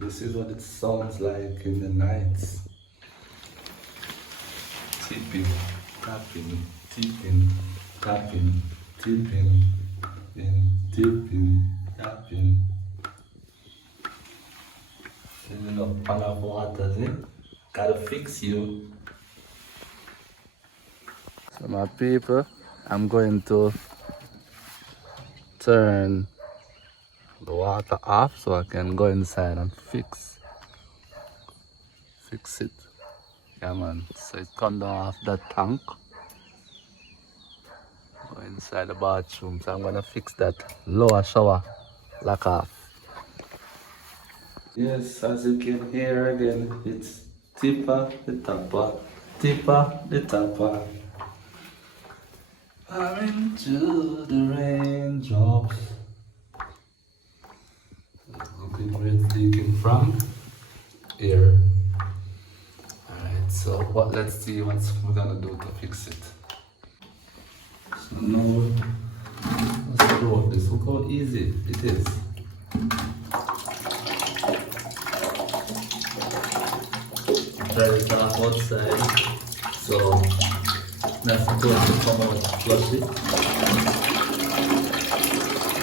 This is what it sounds like in the nights. Tipping, tapping, tipping, tapping, tipping, and tipping, tapping. Filling up pan of water, eh? Gotta fix you. So my people, I'm going to turn the water off so I can go inside and fix it. Yeah man, so it come down off that tank, go inside the bathroom, so I'm gonna fix that lower shower lock off. Yes, as you can hear again, it's tipper the tapper, tipper the tapper. I'm into the raindrops. Looking where it's leaking from. Here. Alright, so let's see what we're gonna do to fix it. So now, let's screw up this. Look how easy it is. Turn it off outside. So that's going to come out flush it.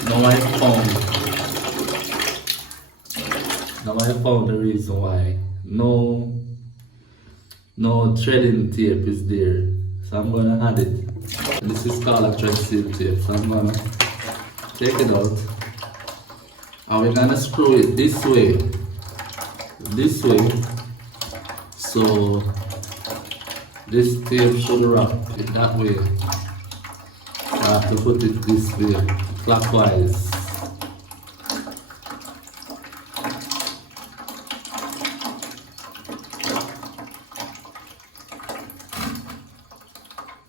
Now I found the reason why no threading tape is there. So I'm gonna add it. And this is called a thread seal tape. So I'm gonna take it out. And we're gonna screw it this way. So this tape should wrap it that way. I have to put it this way, clockwise.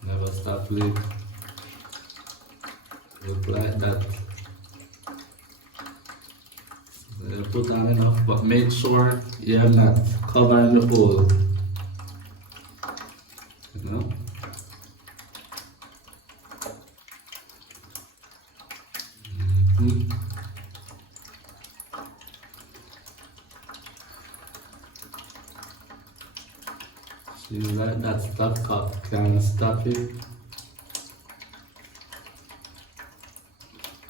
Never stop leak. Look like that. Put on enough, but make sure you're not covering the hole. You know? See like that stop cup can stop it.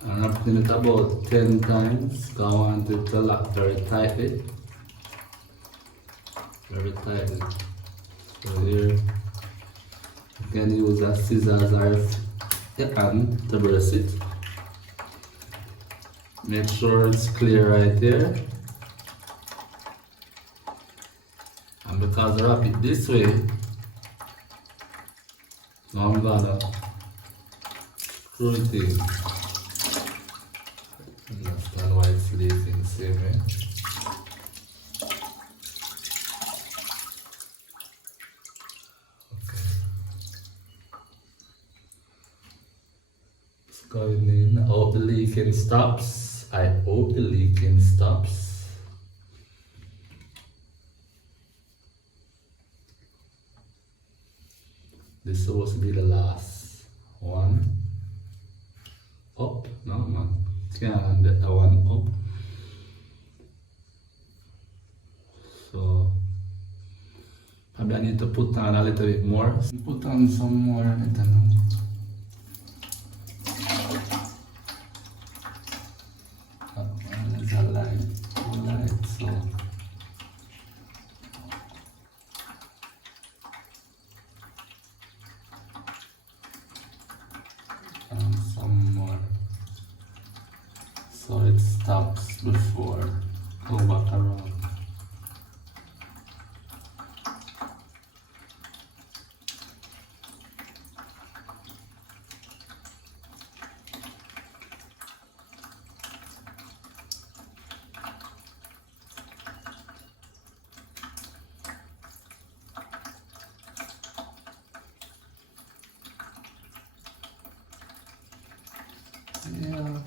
And I'm putting it about 10 times. I want it to lock very tightly. So here you can use a scissors or a hand to brush it. Make sure it's clear right there. And because I wrap it this way, now I'm gonna screw it in. Understand why it's leaking same way. Okay. It's going in. I hope the leaking stops. I hope the leaking stops. This is supposed to be the last one. Up? No man. Can't get that one up. So maybe I need to put on a little bit more. Put on some more on it now. There's a light, so and some more. So it stops before go back around. Yeah,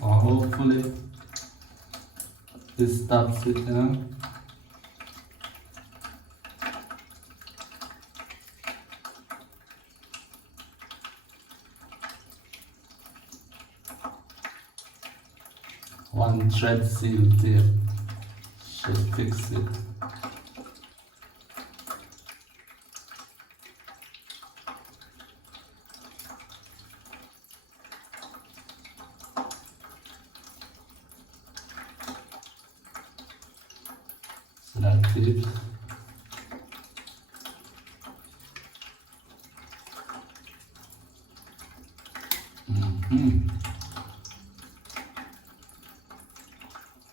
hopefully this stops it, you know. One thread seal tape should fix it. So that's it.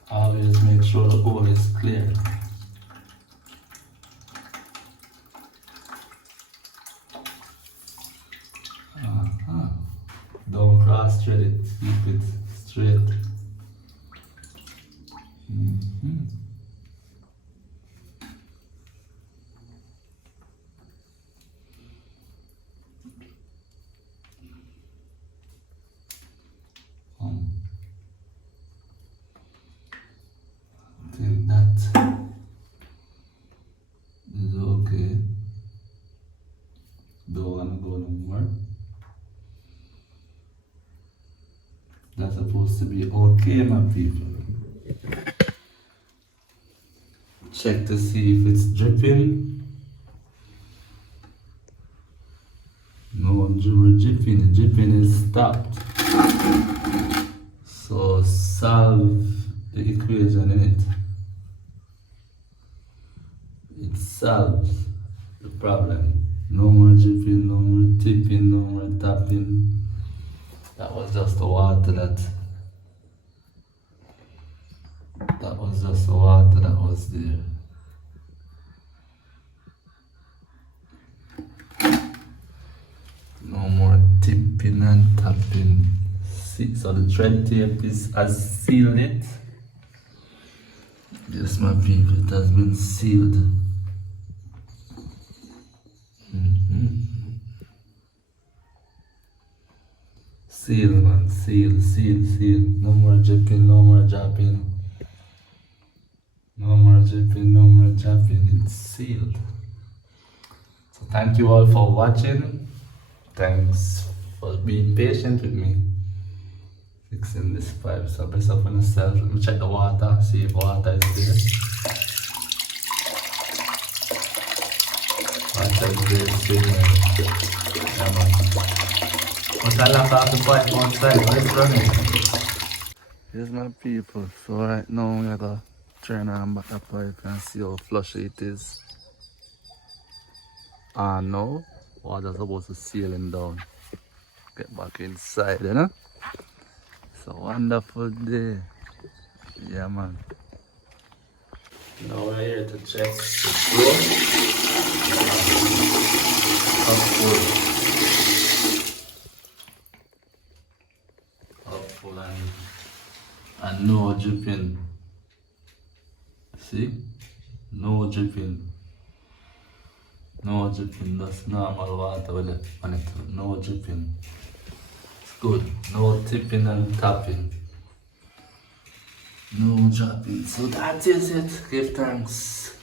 Always make sure the hole is clear. Don't cross thread it, keep it straight. I think that is okay. Don't wanna go no more. That's supposed to be okay, my people. Check to see if it's dripping. No dripping. Dripping is stopped. So solve the equation in it. It solves the problem. No more dripping, no more tipping, no more tapping. That was just the water that was just the water that was there. No more tipping and tapping. See, so the thread tape has sealed it. Yes, my people, it has been sealed. Seal, man, seal. No more dripping, no more dropping. No more dripping, no more dropping. It's sealed. So thank you all for watching. Thanks for being patient with me fixing this pipe. So best up on yourself. Let me check the water, see if water is there. Water is there, same. Yeah, man. But I left off the pipe outside, let's run it. Here's my people. So right now we gotta turn around back the pipe and see how flushy it is. No, water's supposed to sailing down. Get back inside, you know? It's a wonderful day. Yeah, man. Now we're here to check the flow. Up full and no dripping. See? No dripping. No dripping, that's normal water with it on it. No dripping. It's good. No tipping and tapping. No dropping. So that is it. Give thanks.